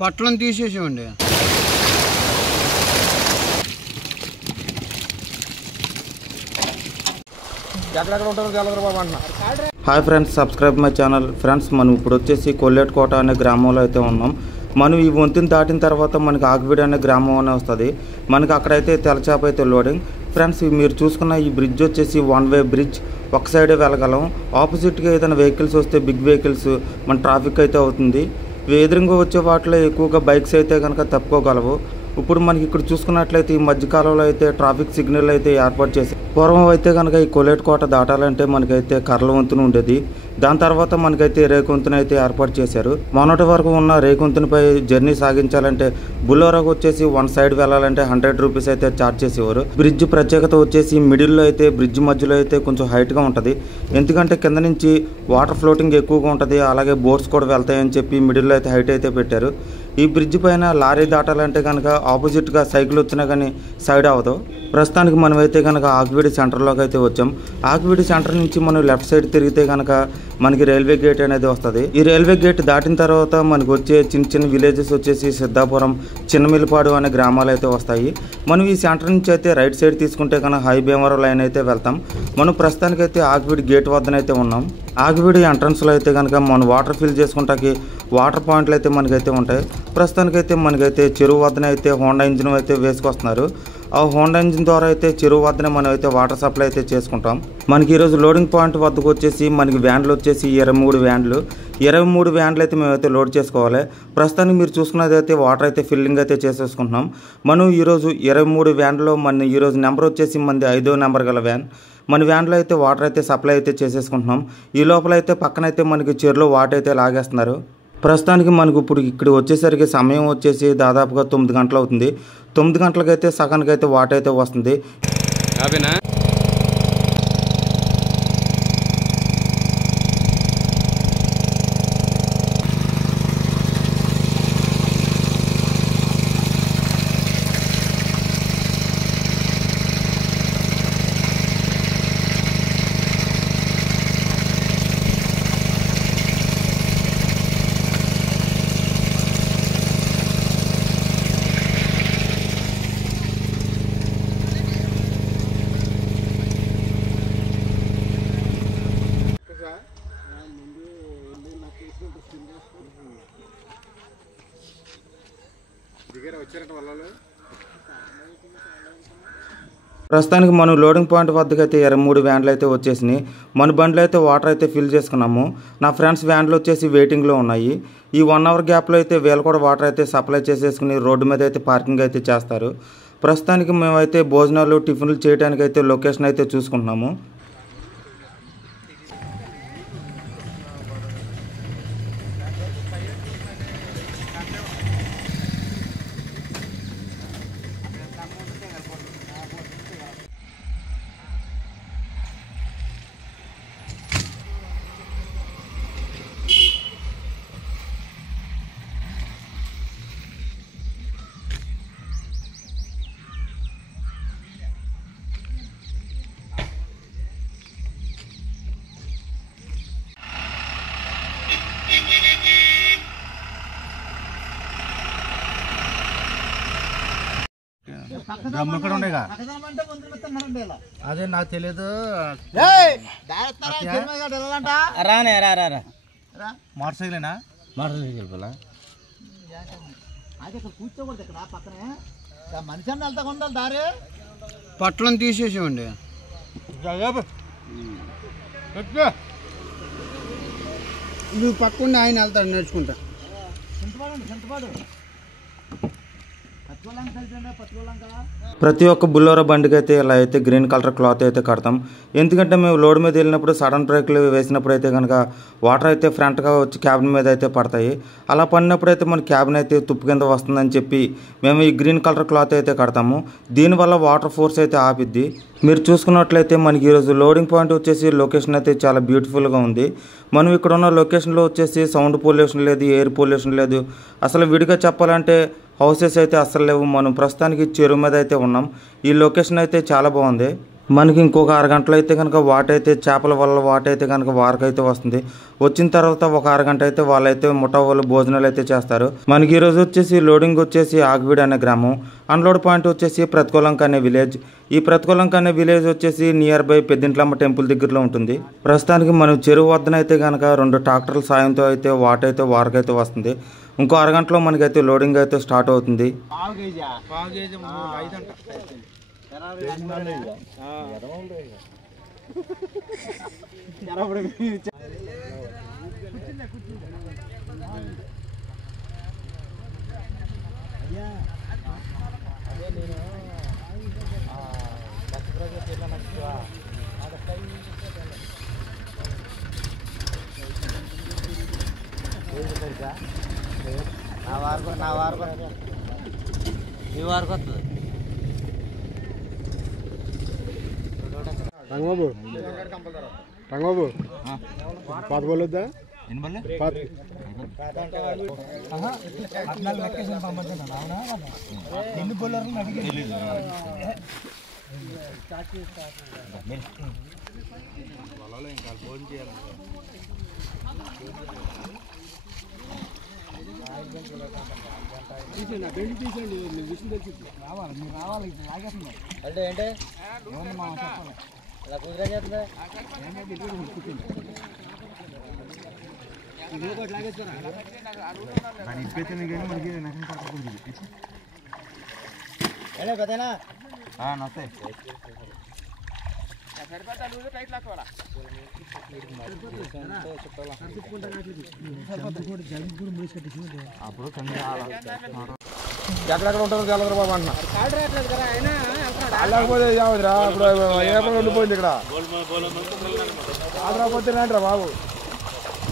పట్లను తీసేసామండి. Hi friends, subscribe my channel. Friends, మనం ఇప్పుడు వచ్చేసి కొల్లేటికోట అనే గ్రామంలో అయితే ఉన్నాం. మనం ఈ వంతెన దాటిన తర్వాత మనకి ఆకివీడు అనే గ్రామం అనే వస్తుంది. మనకి అక్కడైతే తెల్లచేప అయితే లోడింగ్. ఫ్రెండ్స్, మీరు చూసుకున్న ఈ బ్రిడ్జ్ వచ్చేసి వన్ వే బ్రిడ్జ్, ఒక సైడే వెళ్ళగలం. ఆపోజిట్గా ఏదైనా వెహికల్స్ వస్తే బిగ్ వెహికల్స్ మన ట్రాఫిక్ అయితే అవుతుంది. ఎదురుగా వచ్చే వాటిలో ఎక్కువగా బైక్స్ అయితే కనుక తప్పుకోగలవు. ఇప్పుడు మనకి ఇక్కడ చూసుకున్నట్లయితే ఈ మధ్యకాలంలో అయితే ట్రాఫిక్ సిగ్నల్ అయితే ఏర్పాటు చేసి, పూర్వం అయితే కనుక ఈ కొల్లేటికోట దాటాలంటే మనకైతే కర్రల వంతున ఉండేది. దాని తర్వాత మనకైతే రేకుంతున అయితే ఏర్పాటు చేశారు. మొన్నటి వరకు ఉన్న రేకుంతునిపై జర్నీ సాగించాలంటే బులోరాకు వచ్చేసి వన్ సైడ్ వెళ్ళాలంటే 100 రూపీస్ అయితే ఛార్జ్ చేసేవారు. బ్రిడ్జ్ ప్రత్యేకత వచ్చేసి మిడిల్లో అయితే బ్రిడ్జ్ మధ్యలో అయితే కొంచెం హైట్గా ఉంటుంది. ఎందుకంటే కింద నుంచి వాటర్ ఫ్లోటింగ్ ఎక్కువగా ఉంటుంది, అలాగే బోట్స్ కూడా వెళ్తాయని చెప్పి మిడిల్లో అయితే హైట్ అయితే పెట్టారు. ఈ బ్రిడ్జ్ పైన లారీ దాటాలంటే కనుక ఆపోజిట్గా సైకిల్ వచ్చినా కానీ సైడ్ అవ్వదు. ప్రస్తుతానికి మనమైతే కనుక ఆకివీడు సెంటర్లోకి అయితే వచ్చాం. ఆకివీడు సెంటర్ నుంచి మనం లెఫ్ట్ సైడ్ తిరిగితే కనుక మనకి రైల్వే గేట్ అనేది వస్తుంది. ఈ రైల్వే గేట్ దాటిన తర్వాత మనకు వచ్చే చిన్న చిన్న విలేజెస్ వచ్చేసి సిద్ధాపురం, చిన్నమిల్లిపాడు అనే గ్రామాలు అయితే వస్తాయి. మనం ఈ సెంటర్ నుంచి అయితే రైట్ సైడ్ తీసుకుంటే కనుక హైభీమవరం లైన్ అయితే వెళ్తాం. మనం ప్రస్తుతానికైతే ఆకివీడు గేట్ వద్దనైతే ఉన్నాం. ఆకివీడు ఎంట్రన్స్లో అయితే కనుక మనం వాటర్ ఫిల్ చేసుకుంటాకి వాటర్ పాయింట్లు అయితే మనకైతే ఉంటాయి. ప్రస్తుతానికైతే మనకైతే చెరువు వద్దన అయితే హోండా ఇంజిన్ అయితే వేసుకొస్తున్నారు. ఆ హోండా ఇంజిన్ ద్వారా అయితే చెరువు వద్దనే మనం అయితే వాటర్ సప్లై అయితే చేసుకుంటాం. మనకి ఈరోజు లోడింగ్ పాయింట్ వద్దకు వచ్చేసి మనకి వ్యాన్లు వచ్చేసి 23 వ్యాన్లు. 23 వ్యాన్లు అయితే మేమైతే లోడ్ చేసుకోవాలి. ప్రస్తుతానికి మీరు చూసుకున్నది అయితే వాటర్ అయితే ఫిల్లింగ్ అయితే చేసేసుకుంటున్నాం. మనం ఈరోజు 23 వ్యాన్లో మన ఈరోజు నెంబర్ వచ్చేసి మనది 5వ నెంబర్ గల వ్యాన్. మన వ్యాన్లో అయితే వాటర్ అయితే సప్లై అయితే చేసేసుకుంటున్నాం. ఈ లోపల అయితే పక్కనైతే మనకి చెరువులో వాటర్ అయితే లాగేస్తున్నారు. ప్రస్తుతానికి మనకు ఇప్పుడు ఇక్కడ వచ్చేసరికి సమయం వచ్చేసి దాదాపుగా 9 గంటలు అవుతుంది. 9 గంటలకైతే సగానికైతే వాటర్ అయితే వస్తుంది. ప్రస్తుతానికి మనం లోడింగ్ పాయింట్ వద్దకు అయితే 23 వ్యాన్లు అయితే వచ్చేసినాయి. మన బండ్లు అయితే వాటర్ అయితే ఫిల్ చేసుకున్నాము. నా ఫ్రెండ్స్ వ్యాన్లు వచ్చేసి వెయిటింగ్లో ఉన్నాయి. ఈ 1 అవర్ గ్యాప్లో అయితే వీళ్ళు కూడా వాటర్ అయితే సప్లై చేసేసుకుని రోడ్డు మీద అయితే పార్కింగ్ అయితే చేస్తారు. ప్రస్తుతానికి మేమైతే భోజనాలు టిఫిన్లు చేయడానికి అయితే లొకేషన్ అయితే చూసుకుంటున్నాము. అదే నాకు తెలియదు. మోటార్ సైకిల్ పట్లను తీసేసామండి. నువ్వు పక్కన ఆయన వెళ్తాడు నడుచుకుంటా. ప్రతి ఒక్క బుల్లోరా బండికి అయితే ఇలా అయితే గ్రీన్ కలర్ క్లాత్ అయితే కడతాం. ఎందుకంటే మేము లోడ్ మీద వెళ్ళినప్పుడు సడన్ బ్రేక్లు వేసినప్పుడు అయితే కనుక వాటర్ అయితే ఫ్రంట్గా వచ్చి క్యాబిన్ మీద అయితే పడతాయి. అలా పడినప్పుడు అయితే మన క్యాబిన్ అయితే తుప్పు కింద వస్తుందని చెప్పి మేము ఈ గ్రీన్ కలర్ క్లాత్ అయితే కడతాము. దీనివల్ల వాటర్ ఫోర్స్ అయితే ఆపిద్ది. మీరు చూసుకున్నట్లయితే మనకి ఈరోజు లోడింగ్ పాయింట్ వచ్చేసి లొకేషన్ అయితే చాలా బ్యూటిఫుల్గా ఉంది. మనం ఇక్కడ ఉన్న లొకేషన్లో వచ్చేసి సౌండ్ పొల్యూషన్ లేదు, ఎయిర్ పొల్యూషన్ లేదు. అసలు విడిగా చెప్పాలంటే హౌసెస్ అయితే అస్సలు లేవు. మనం ప్రస్తుతానికి చెరువు మీద అయితే ఉన్నాం. ఈ లొకేషన్ అయితే చాలా బాగుంది. మనకి ఇంకొక అరగంటలో అయితే కనుక వాటైతే చేపల వల్ల వాటైతే కనుక వారకైతే వస్తుంది. వచ్చిన తర్వాత ఒక అరగంట అయితే వాళ్ళైతే ముఠా వాళ్ళు భోజనాలు అయితే చేస్తారు. మనకి ఈరోజు వచ్చేసి లోడింగ్ వచ్చేసి ఆగ్వీడ్ అనే గ్రామం, అన్లోడ్ పాయింట్ వచ్చేసి ప్రతికూలంక అనే విలేజ్. ఈ ప్రతికూలంక అనే విలేజ్ వచ్చేసి నియర్ బై పెద్దింట్లమ్మ టెంపుల్ దగ్గరలో ఉంటుంది. ప్రస్తుతానికి మనం చెరువు వద్దనైతే కనుక 2 ట్రాక్టర్ల సాయంతో అయితే వాటైతే వారకైతే వస్తుంది. ఇంకో అరగంటలో మనకైతే లోడింగ్ అయితే స్టార్ట్ అవుతుంది. నా వారకు మీ వారకు వస్తుంది. రంగబాబు రంగబాబు పాత బోల్ వద్దా? ఎన్ని బౌలర్లు అడిగి రావాలి అంటే ఏంటే అలా కుదిరే చేస్తుందా పెద్దనా నస్తే అప్పుడు ఎక్కడెక్కడ ఉంటారు చంద్రబాబు అంటున్నా లేకపోతే ఏమవుతురా ఇప్పుడు ఏప్రిల్ ఉండిపోయింది ఇక్కడ రాకపోతే రండిరా బాబు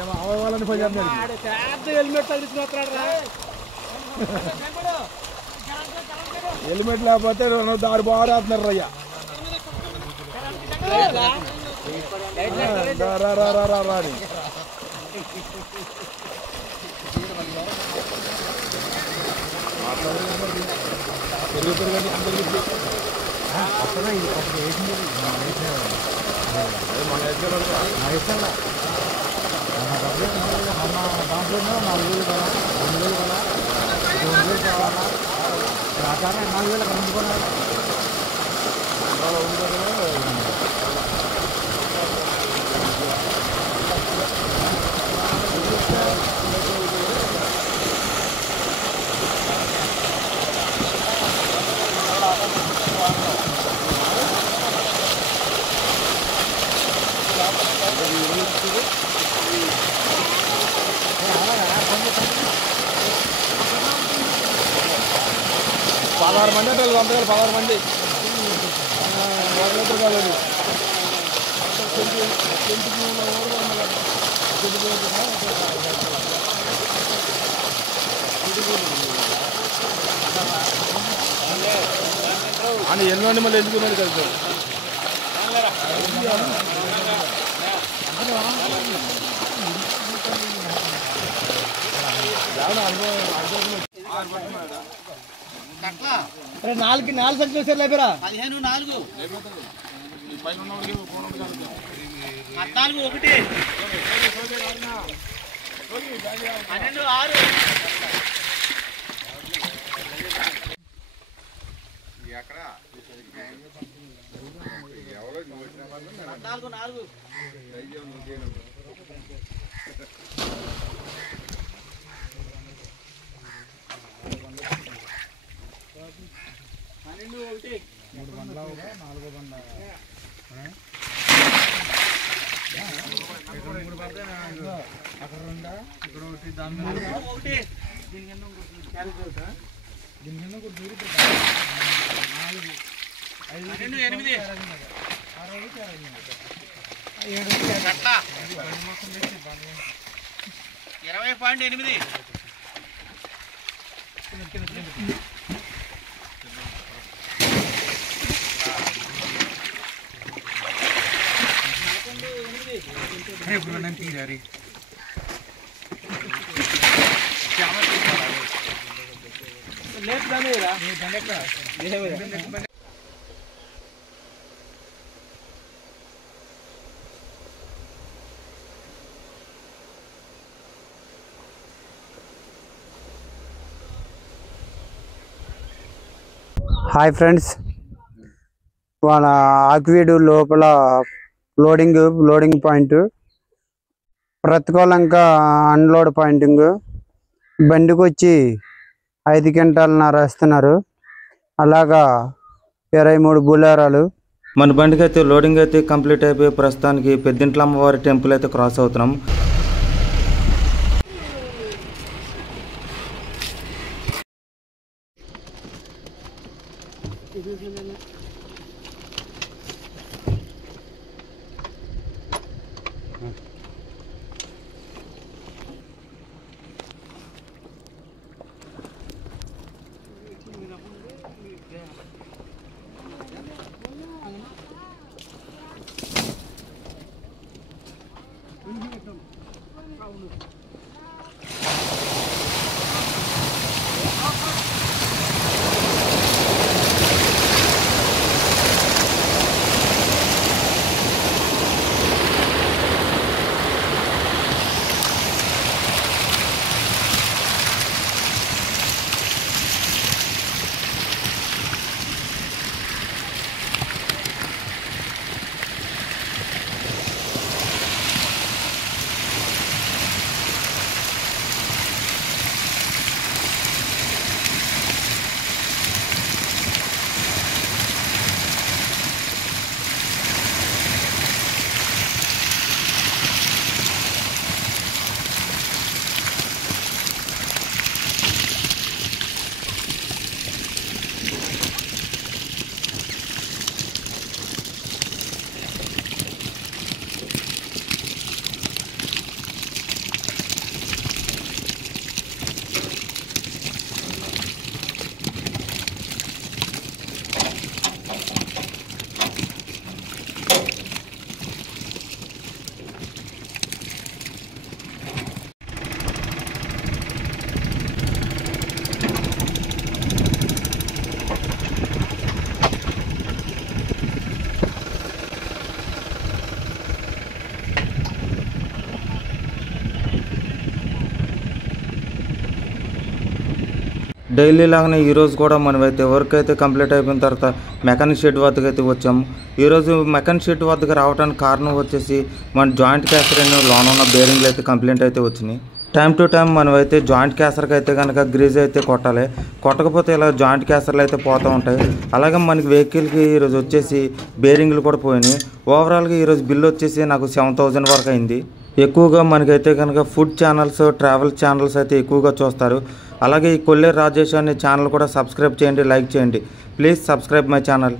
ఏమో అవవాలని పని హెల్మెట్ లేకపోతే దారి బారేస్తున్నారు రయ్యా రాని దాంట్లో 4,000 కదా 2,000 కదా 2,000 కావాలా 4,000 కనుక్కోవాలి. పదహారు మంది అంటే పంపగాలి 16 మంది కాలేదు అని ఎన్నోండి మళ్ళీ ఎందుకు మళ్ళీ కలుగుతారు నాలుగు సంచులు సార్ లేపరా 15 4 14 1 12 6 ఎక్కడ 14 4 3 బండ్ల 4 బండ్ల అక్కడ 2 ఇక్కడ 1 దాని మీద 1 దీని కింద ఒక దూరి 4 5 12 8 గట్ల 20.8 ఇప్పుడు నేను తీరారి లేట్ దానేరా హాయ్ ఫ్రెండ్స్, వాళ్ళ ఆక్వీడు లోపల లోడింగ్ పాయింట్, ప్రతికూలంగా అన్లోడ్ పాయింటింగ్, బండికి వచ్చి 5 క్వింటాలన్నర వేస్తున్నారు. అలాగా 23 బులెరోలు. మన బండికి అయితే లోడింగ్ అయితే కంప్లీట్ అయిపోయి ప్రస్తుతానికి పెద్దింట్ల అమ్మవారి టెంపుల్ అయితే క్రాస్ అవుతున్నాం. డైలీ లాగానే ఈరోజు కూడా మనమైతే వర్క్ అయితే కంప్లీట్ అయిపోయిన తర్వాత మెకానిక్ షెడ్ వద్దకు అయితే వచ్చాము. ఈరోజు మెకానిక్ షెడ్ వద్దకు రావడానికి కారణం వచ్చేసి మన జాయింట్ క్యాసర్ అయిన లోన్ ఉన్న బేరింగ్లు అయితే కంప్లైంట్ అయితే వచ్చినాయి. టైం టు టైం మనమైతే జాయింట్ క్యాసర్కి అయితే కనుక గ్రీజ్ అయితే కొట్టాలి. కొట్టకపోతే ఇలా జాయింట్ క్యాసర్లు అయితే పోతూ ఉంటాయి. అలాగే మనకి వెహికల్కి ఈరోజు వచ్చేసి బేరింగ్లు కూడా పోయినాయి. ఓవరాల్గా ఈరోజు బిల్లు వచ్చేసి నాకు 7,000 వరకు అయింది. ఎక్కువగా మనకైతే కనుక ఫుడ్ ఛానల్స్, ట్రావెల్ ఛానల్స్ అయితే ఎక్కువగా చూస్తారు. అలాగే ఈ కొల్లేరు రాజేష్ అనే ఛానల్ కూడా సబ్స్క్రైబ్ చేయండి, లైక్ చేయండి. Please subscribe my channel.